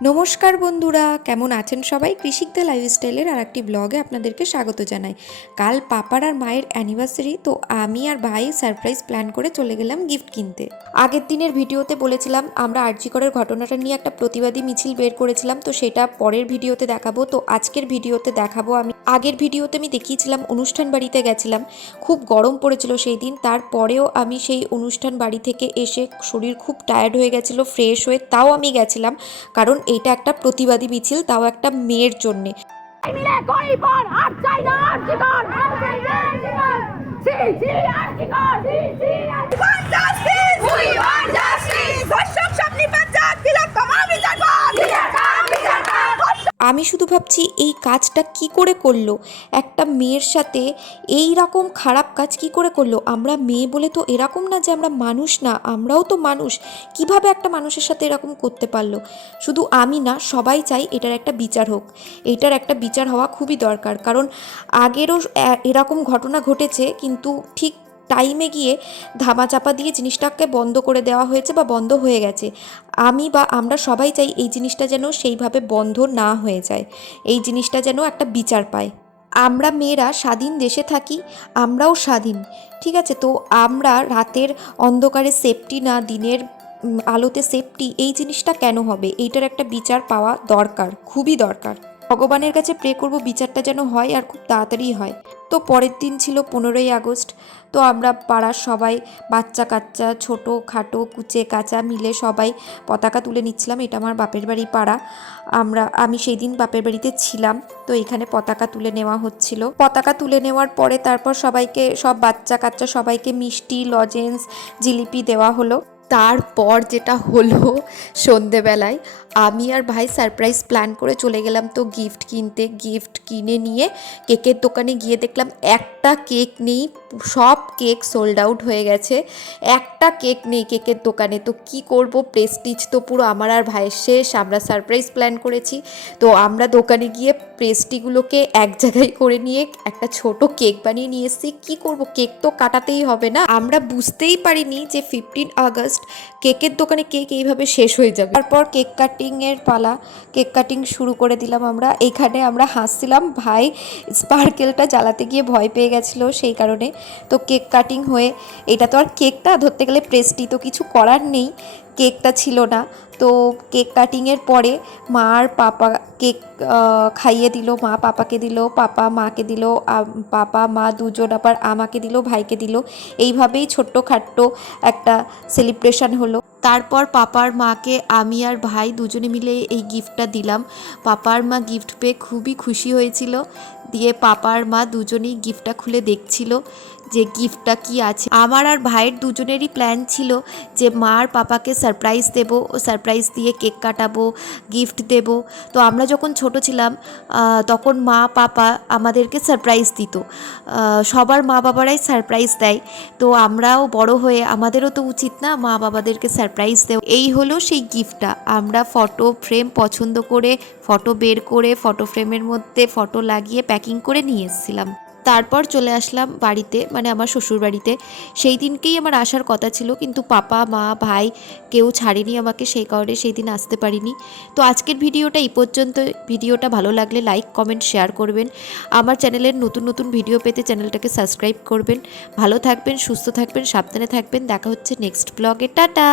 নমস্কার বন্ধুরা, কেমন আছেন সবাই? কৃষিকদা লাইফস্টাইলের আর একটি ব্লগে আপনাদেরকে স্বাগত জানাই। কাল পাপার আর মায়ের অ্যানিভার্সারি, তো আমি আর ভাই সারপ্রাইজ প্ল্যান করে চলে গেলাম গিফট কিনতে। আগের দিনের ভিডিওতে বলেছিলাম আমরা আরজি করের ঘটনাটা নিয়ে একটা প্রতিবাদী মিছিল বের করেছিলাম, তো সেটা পরের ভিডিওতে দেখাবো। তো আজকের ভিডিওতে দেখাবো আমি আগের ভিডিওতে আমি দেখিয়েছিলাম অনুষ্ঠান বাড়িতে গেছিলাম, খুব গরম পড়েছিল সেই দিন। তারপরেও আমি সেই অনুষ্ঠান বাড়ি থেকে এসে শরীর খুব টায়ার্ড হয়ে গেছিলো, ফ্রেশ হয়ে তাও আমি গেছিলাম, কারণ এইটা একটা প্রতিবাদী মিছিল, তাও একটা মেয়ের জন্যে। আমি শুধু ভাবছি এই কাজটা কি করে করলো, একটা মেয়ের সাথে এই রকম খারাপ কাজ কি করে করলো। আমরা মেয়ে বলে তো এরকম না যে আমরা মানুষ না, আমরাও তো মানুষ। কিভাবে একটা মানুষের সাথে এরকম করতে পারলো? শুধু আমি না, সবাই চাই এটার একটা বিচার হোক। এইটার একটা বিচার হওয়া খুবই দরকার, কারণ আগেরও এরকম ঘটনা ঘটেছে, কিন্তু ঠিক টাইমে গিয়ে ধামাচাপা দিয়ে জিনিসটাকে বন্ধ করে দেওয়া হয়েছে বা বন্ধ হয়ে গেছে। আমরা সবাই চাই এই জিনিসটা যেন সেইভাবে বন্ধ না হয়ে যায়, এই জিনিসটা যেন একটা বিচার পায়। আমরা মেয়েরা স্বাধীন দেশে থাকি, আমরাও স্বাধীন, ঠিক আছে? তো আমরা রাতের অন্ধকারে সেফটি না, দিনের আলোতে সেফটি, এই জিনিসটা কেন হবে? এইটার একটা বিচার পাওয়া দরকার, খুবই দরকার। ভগবানের কাছে প্রে করব বিচারটা যেন হয়, আর খুব তাড়াতাড়ি হয়। তো পরের দিন ছিল 15ই আগস্ট। তো আমরা পাড়ার সবাই, বাচ্চা কাচ্চা, ছোটো খাটো কুচে কাচা মিলে সবাই পতাকা তুলে নিচ্ছিলাম। এটা আমার বাপের বাড়ি পাড়া। আমি সেই দিন বাপের বাড়িতে ছিলাম, তো এখানে পতাকা তুলে নেওয়া হচ্ছিল। পতাকা তুলে নেওয়ার পরে তারপর সবাইকে, সব বাচ্চা কাচ্চা সবাইকে মিষ্টি, লজেন্স, জিলিপি দেওয়া হলো। তারপর যেটা হলো, সন্ধেবেলায় আমি আর ভাই সারপ্রাইজ প্ল্যান করে চলে গেলাম তো গিফট কিনতে। গিফট কিনে নিয়ে কেকের দোকানে গিয়ে দেখলাম একটা কেক নেই, সব কেক সোল্ড আউট হয়ে গেছে। একটা কেক নেই কেকের দোকানে। তো কি করব, প্রেস্টিজ তো পুরো আমার আর ভাইয়ের শেষ। আমরা সারপ্রাইজ প্ল্যান করেছি, তো আমরা দোকানে গিয়ে পেস্ট্রিগুলোকে এক জায়গায় করে নিয়ে একটা ছোট কেক বানিয়ে নিয়ে এসেছি। কী করব, কেক তো কাটাতেই হবে না। আমরা বুঝতেই পারিনি যে 15 আগস্ট কেকের দোকানে কেক এইভাবে শেষ হয়ে যাবে। তারপর কেক কাটিংয়ের পালা, কেক কাটিং শুরু করে দিলাম আমরা। এইখানে আমরা হাসছিলাম, ভাই স্পার্কেলটা জ্বালাতে গিয়ে ভয় পেয়ে গেছিলো সেই কারণে। তো কেক কাটিং হয়ে, এটা তো আর কেকটা ধরতে গেলে প্রেস্টি, তো কিছু করার নেই, কেকটা ছিল না। তো কেক কাটিংয়ের পরে মা আর পাপা কেক খাইয়ে দিল। মা পাপাকে দিল, পাপা মাকে দিল, পাপা মা দুজন আবার আমাকে দিল, ভাইকে দিল। এইভাবেই ছোট্টখাট্টো একটা সেলিব্রেশন হলো। তারপর পাপার মাকে আমি আর ভাই দুজনে মিলে এই গিফটটা দিলাম। পাপার মা গিফট পেয়ে খুবই খুশি হয়েছিল। দিয়ে পাপার মা দুজনেই গিফটটা খুলে দেখছিল যে গিফটটা কি আছে। আমার আর ভাইয়ের দুজনেরই প্ল্যান ছিল যে মা আর পাপাকে সারপ্রাইজ দেব, ও সারপ্রাইজ দিয়ে কেক কাটাবো, গিফট দেব। তো আমরা যখন ছোট ছিলাম তখন মা পাপা আমাদেরকে সারপ্রাইজ দিত, সবার মা বাবারাই সারপ্রাইজ দেয়। তো আমরাও বড় হয়ে আমাদেরও তো উচিত না মা বাবাদেরকে সারপ্রাইজ দেওয়া। এই হলো সেই গিফটটা। আমরা ফটো ফ্রেম পছন্দ করে, ফটো বের করে, ফটো ফ্রেমের মধ্যে ফটো লাগিয়ে প্যাকিং করে নিয়ে এসেছিলাম। তারপর চলে আসলাম বাড়িতে, মানে আমার শ্বশুর বাড়িতে। সেই দিনকেই আমার আসার কথা ছিল, কিন্তু পাপা মা ভাই কেউ ছাড়েনি আমাকে, সেই কারণে সেই দিন আসতে পারিনি। তো আজকের ভিডিওটা এই পর্যন্ত। ভিডিওটা ভালো লাগলে লাইক কমেন্ট শেয়ার করবেন। আমার চ্যানেলের নতুন নতুন ভিডিও পেতে চ্যানেলটাকে সাবস্ক্রাইব করবেন। ভালো থাকবেন, সুস্থ থাকবেন, সাবধানে থাকবেন। দেখা হচ্ছে নেক্সট ব্লগে। টাটা।